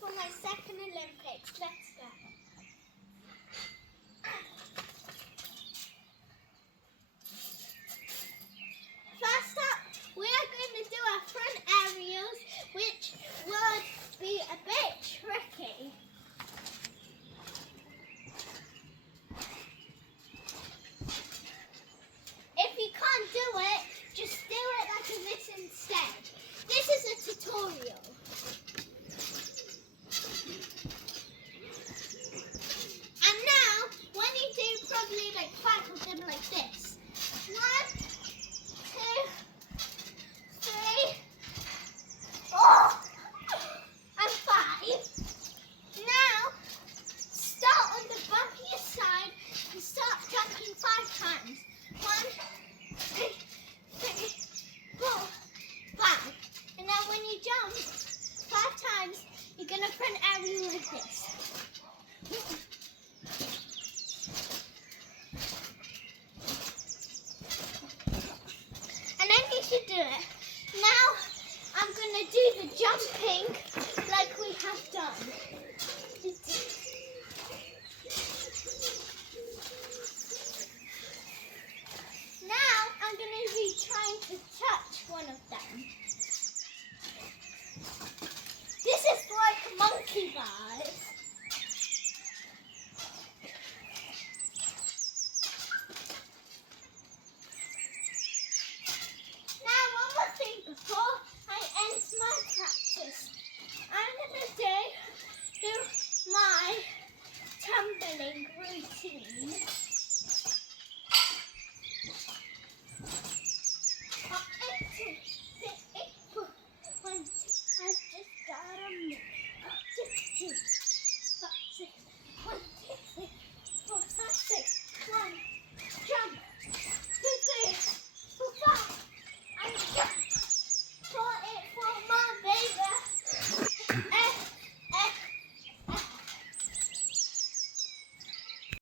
for my second Olympics. Let's go. First up, we are going to do our front aerials, which would be a bit tricky. If you can't do it, just do it like this instead. This is a tutorial. And now, when you do probably like 5 of them like this. 1, 2, 3, 4, and 5. Now, start on the bumpiest side and start jumping 5 times. 1, 2, 3, 4, 5. And now when you jump 5 times, you're going to front aerial like this. And then you should do it. Now I'm going to do the jumping